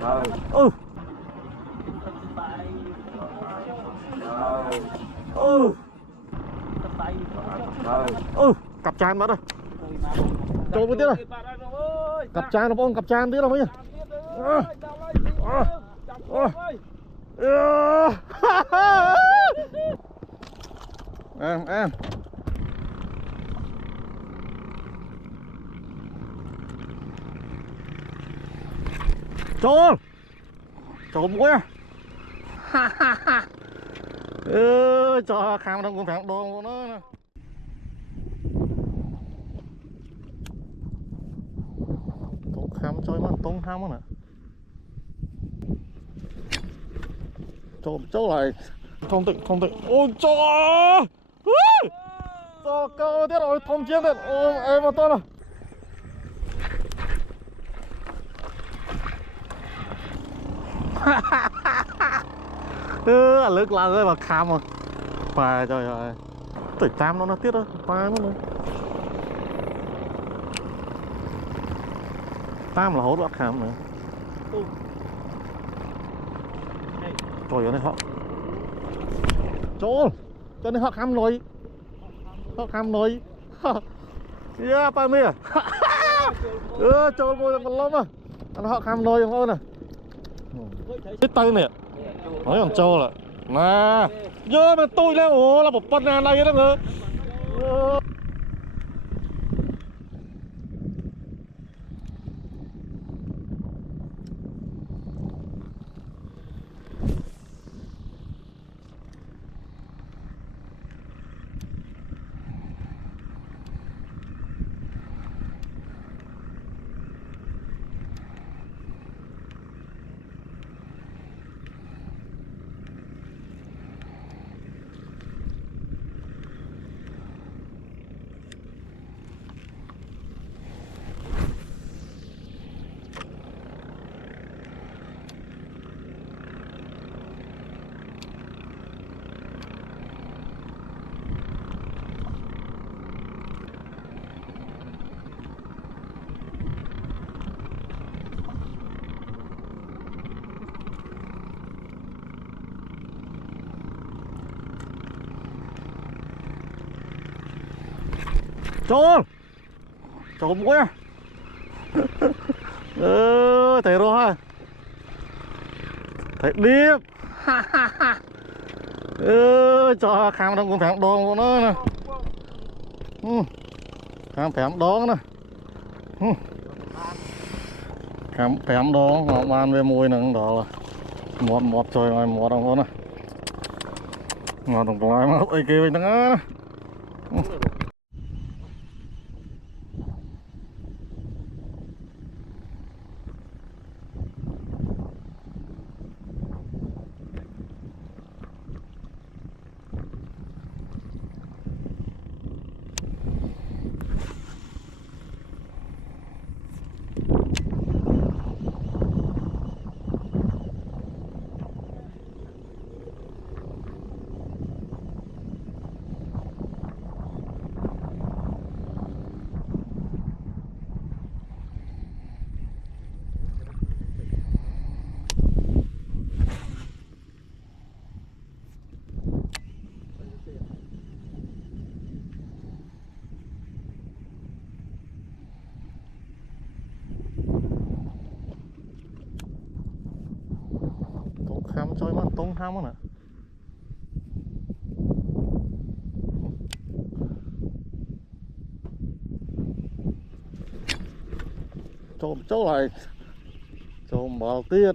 ừ ừ ừ cặp tràn mất rồi trộn một tí rồi cặp tràn nó bông cặp tràn tí rồi mấy nhỉ em trộn trộn mũi à cho khám nó cũng phải đồ của nó nè cũng khám chơi mà tung ham nè trộn lại thông tịnh ôi cho cơ tiết rồi thông chiến đấy ôi em mà tôi nào lực là rơi vào khám rồi phải trời ơi tẩy tam nó tiết đó phải mất rồi tam là hốt bắt khám nữa trời ơi họ trốn cho nên họ khám nồi yeah ba mươi à trốn vô còn lắm à họ khám nồi không nè hết tay nè nói còn trâu là nè nhớ mà tôi lên ủa là một phần này đó ngờ trốn mũi à thấy rồi ha thấy điệp cho khám nó cũng phải đồ của nó nè khám phải đó nè khám phải đó họ ban về mùi nữa đó là một trời ngoài một đồng nè ngọt đồng lại mà ấy kia bên đó khám chơi mà tung ham nè trộn lại trộn bảo tiết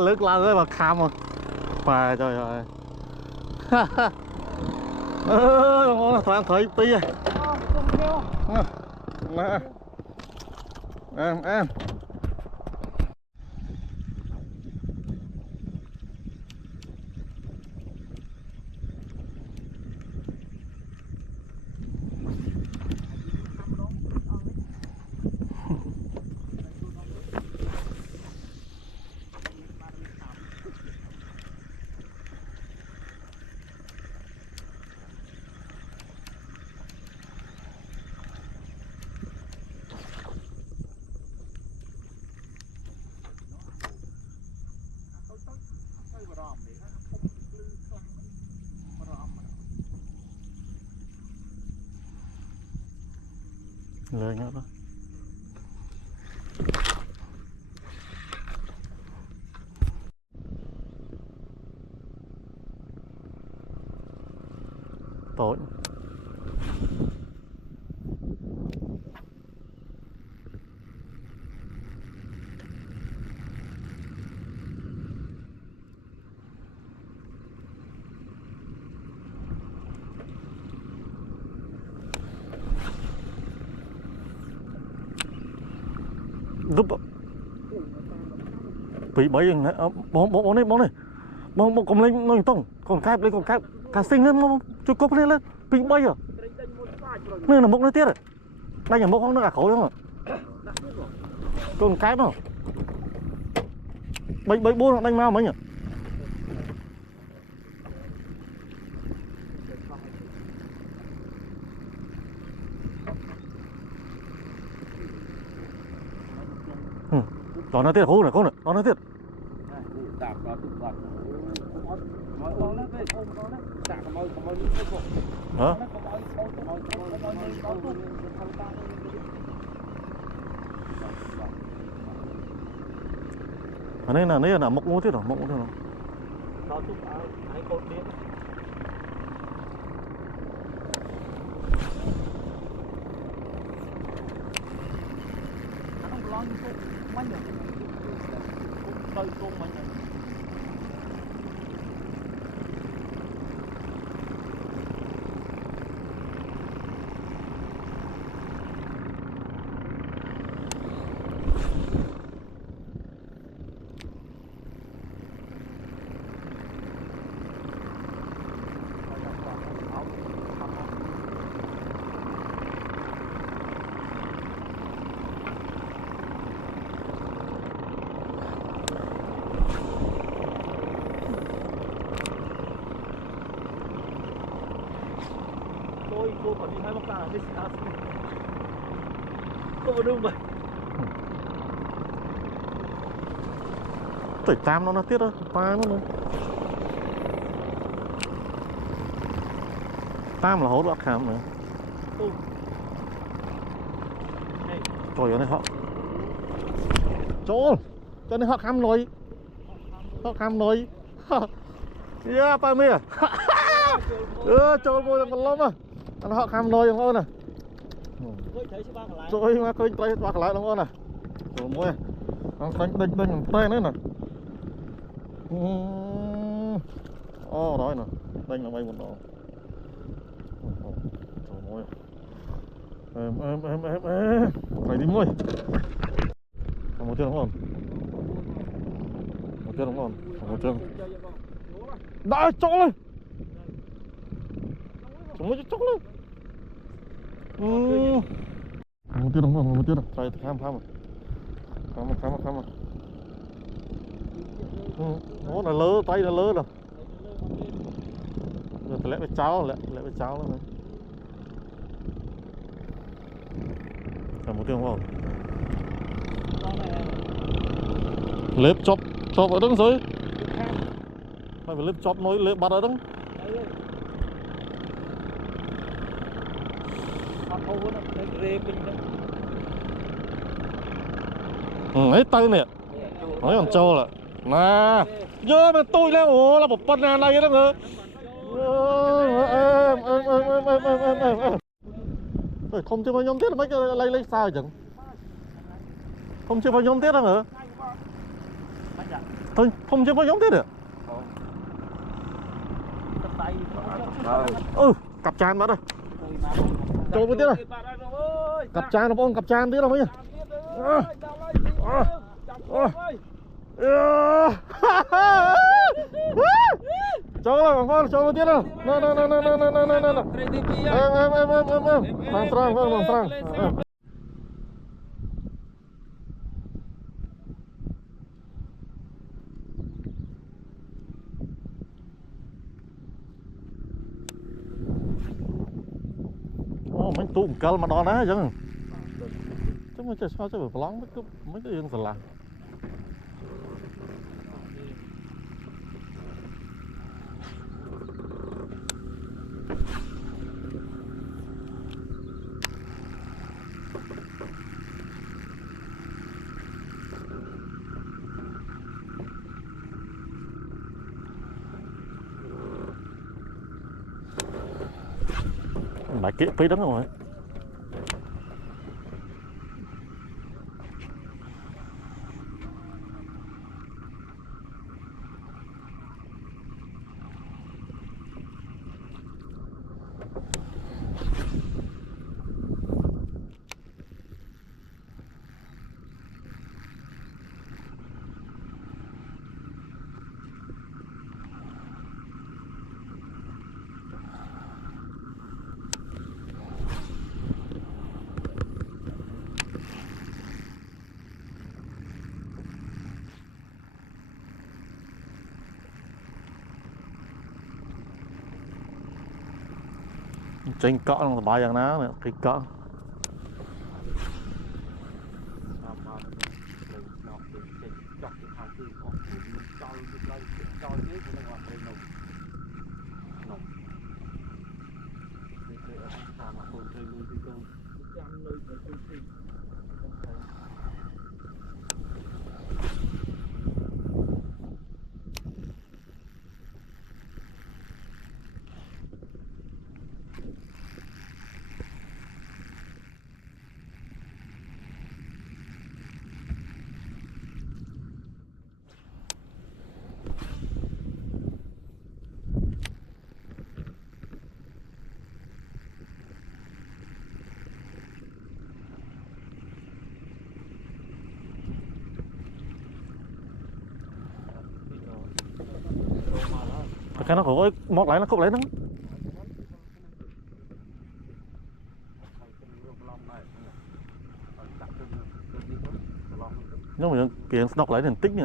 Lướt lao tới mà kham rồi. Phải trời ơi. Thoáng thấy tí à. Em. Lên nữa đó. Tối. Giúp bị bẫy bóng này bóng cầm lên nó tông còn cái cá sinh lên chui cốc lên bị bẫy à nên là mốc nó tiết rồi đây là mốc không nó cả khổ không à còn cái mà bẫy buôn đánh mau mấy nhỉ đó nó tiết hú này không nó tiết hả này là mốc tiết rồi mốc tiết rồi cô còn đi hai bóc ra là cái xa cô có đương vậy tẩy tam nó tiết thôi pha nó nữa tam là hốt bác khám nữa trời ơi họ cho nên họ khám nồi yeah pa mía cho mua con lắm à anh họ khám nồi không nè rồi mà coi tay bạc lại không nè rồi mua anh đánh tay nữa nè đó nè đánh là bay một đó rồi mua em phải đi mua một chân không một chân đã chọn lên chúng nó chọn lên một chân không một chân phải khám nó là lỡ tay là lỡ rồi lẽ với cháu nữa cả một chân không lếp chop ở đứng dưới phải lếp chop nói lếp bắt ở đứng ấy tay nè nói còn trâu là nè nhớ mà tôi leo ủa là một phần này đó ngờ em không chứ mà nhóm thiết mấy cái lấy sao chẳng Không chưa vào nhóm tiết đâu hả? Thôi, không chưa vào nhóm tiết được. Cặp tràn mất rồi. Cho một tiết rồi. Cặp tràn nó bông, cặp tràn tiết đâu nhỉ? Cho lah, bang, cho một tiết nào. Nah. Em. Serang, bang, serang. Mấy tụ cal mà đo ná chứ. Chứ mà sao chứ phải lóng mấy cái yên là. Lại kỹ phí đúng rồi. Trên cọ nó bay dạng ná này, cái cọ. Cái nó khổ mót lại nó khúc lại nó. Nhưng mà kiện đọc lại thành tích nhỉ.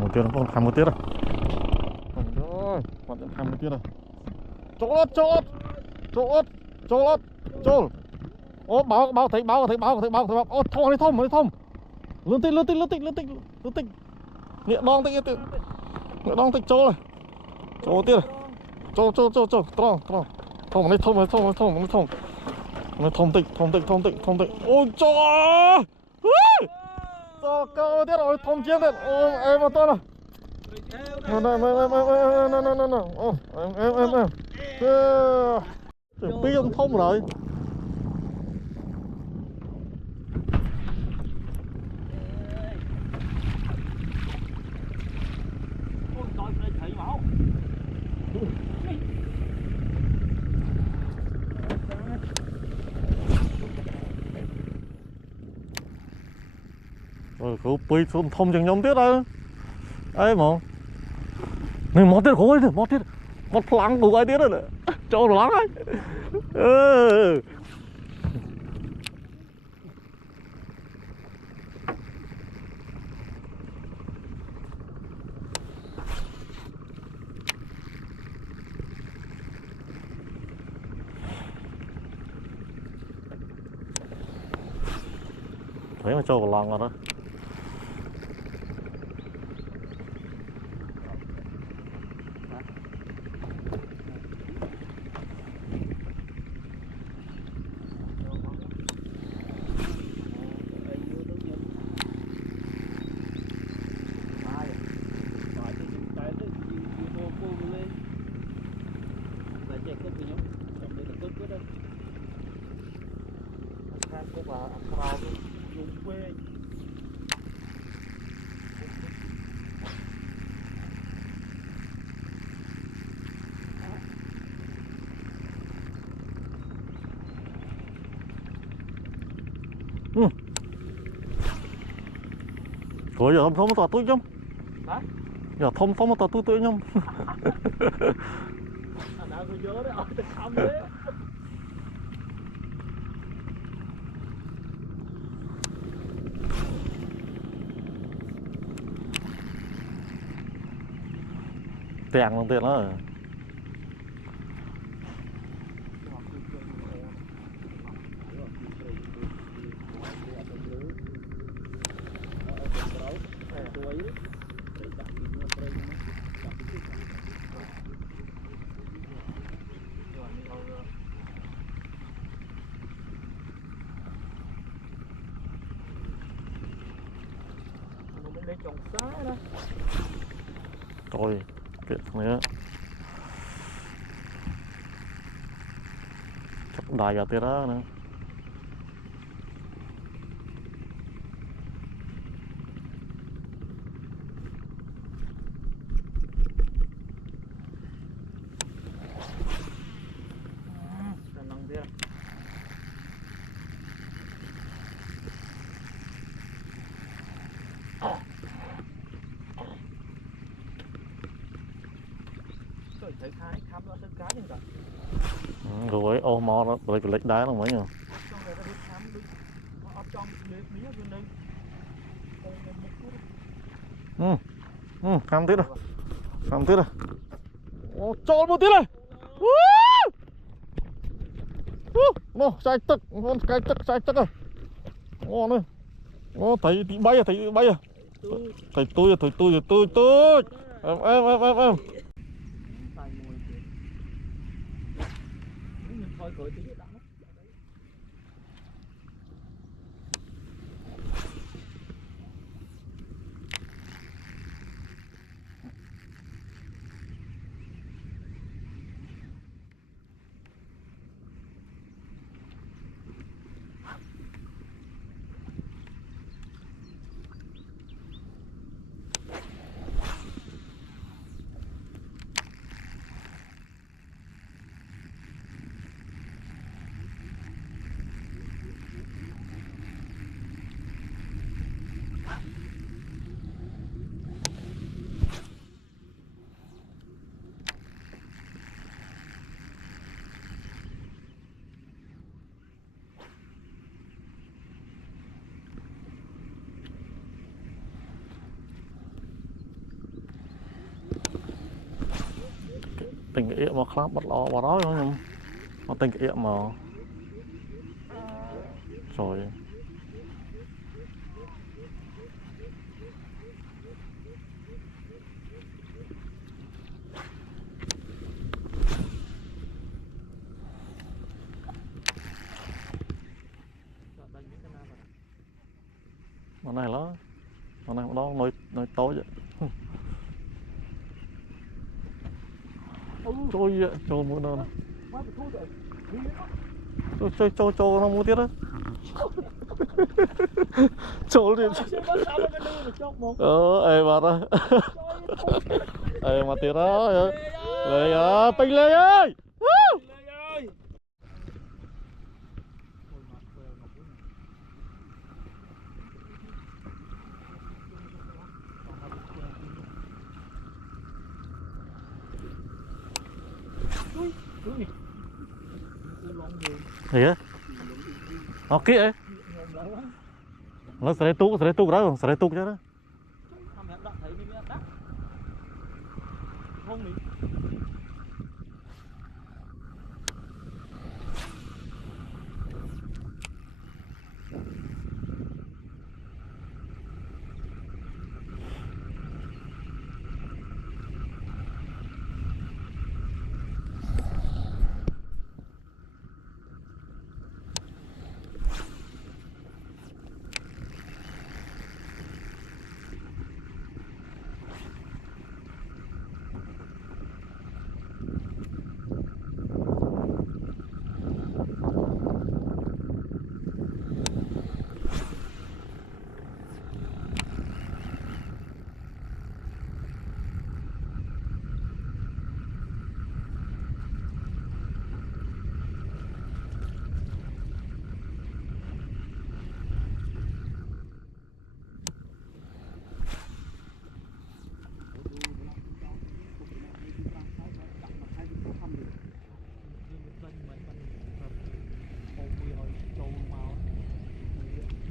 Một tiếng nó còn thăm một tiết rồi. Rồi, còn thăm một tiết rồi. Chốt. ចូលអត់ចូលអូបោកបោកត្រីបោកត្រីបោកត្រីបោកត្រីបោកអូធំនេះធំនេះធំលឿនតិចលឿនតិចលឿនតិចលឿនតិចលឿនតិចនេះដងតិចទៀតនេះដងតិចចូលចូលទៀតចូលចូលចូលចូលត្រង់ត្រង់ធំនេះធំនេះធំនេះធំនេះធំនេះធំតិចធំតិចធំតិចធំតិចអូចូលចូលកោទៀតអូធំជាងទៀតអូអេមកតណាណ៎អូពីខ្ញុំធំrồi cậu bị thông chừng nhóm tiết rồi ấy mà này mót tiết khối này mót tiết mót lăng của ai tiết rồi cho lăng ấy thấy mà cho lăng rồi đó thôi giờ thông tỏ tôi nhông giờ thông mà tỏ tôi nhông tiền luôn tiền đó rồi chuyện nữa chắc đài vào tiền đó nữa rồi ô mò nó rồi cái lệch đá nó mấy nhỉ khăm tiếp rồi ô trộn một tí này nó sai tức con cái tức sai tức rồi ô này ô thấy bay à thấy tôi em tình nghĩa mà khám bật lò vào đó không Nó tên cái mà rồi món này đó nói tối vậy. Trôi vậy trôi mũi nó trôi nó mũi tiết đó. Trôi đi em mà đó em mà tiết đó Lê ơi Pinh Lê ơi. Gì á? Nó kỹ ấy. Nó sẽ túc đó, sẽ túc chứ đó.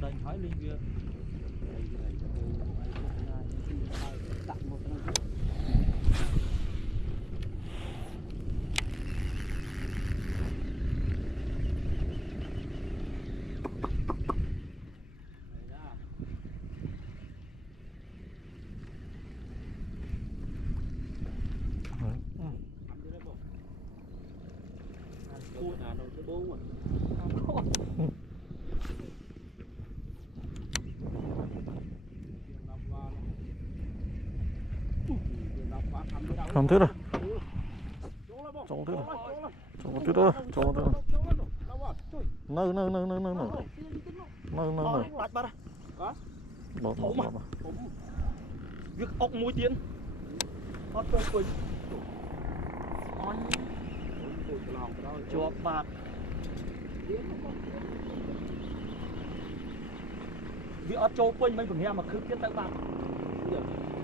Đành hỏi lên kia. Không thích rồi. Trông thích rồi. Trông thích rồi. Trông thích rồi. Nâng. Bỏ. Việc ốc mũi tiên. Hót tôi quỳnh. Chụp bạc. Vì ớt trâu quỳnh mình phải nghe mà khứ tiết tại bạc.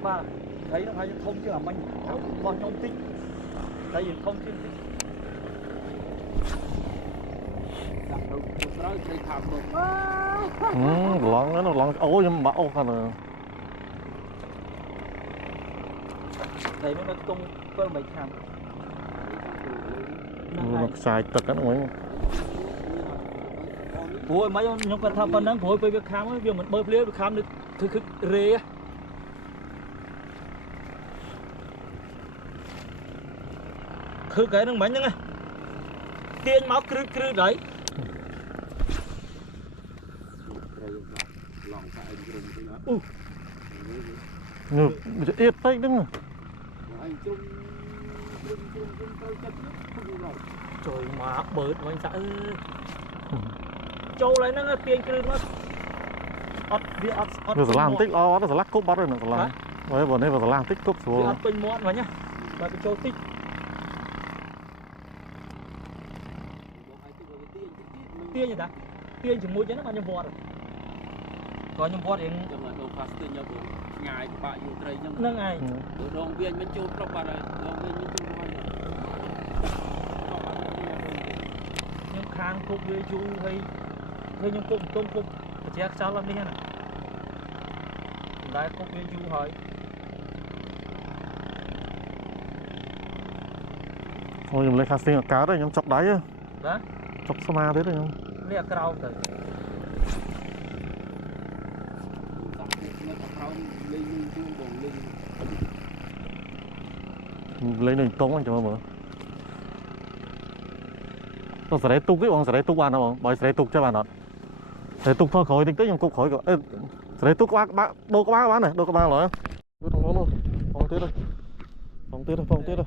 Và thấy nó phải thông chứ là mình còn trong tích. Đây là thông thiên tích. Nó lon ố nhưng mà ố thôi nè. Đây nó tung cơ mấy khám. Nó xài tật đó mọi người. Ôi mấy ông nhóm cần tham phần nắng phối với việc khám ấy, việc mình bơi phê việc khám được thực rê á. Khứ cái nó bánh nhá. Tiên máu krư đấy. Ít tay đứng rồi. Trời má bớt mà anh xã ơi. Châu lấy nó tiền krư nó. Vừa sẽ làm tích nó sẽ lắc cúp bắt rồi nó sẽ làm. Đấy vừa đây vừa sẽ làm tích cúp xuống. Vì bình mọn vào nhá. Và cái châu tích. Tiên gì ta? Tiên chỉ mua cho nó bao nhiêu vọt rồi. Có những vọt đến trong là đồ phát tiền nhau của ngài của bạn yêu trời nhưng nâng ai đồ đồng viên mình chốt trong bạn này đồng viên mình chốt trong nhưng khang cục với chú hay những cục tôm cục chắc sao làm đi hả lại cục với chú hỏi thôi dùng lấy casting cá đây nhóm chọc đáy á đó chọc sama thế đấy không nè cao từ lấy nền tông anh cho mà tôi sẽ lấy tục cái ông sẽ lấy tục bạn không bởi sẽ lấy tục cho bạn đó lấy tục thôi khỏi tính tới trong cục khỏi sẽ lấy tục bác đâu có bác bán này đâu có bác rồi không luôn phong tiết đâu phong tiết đâu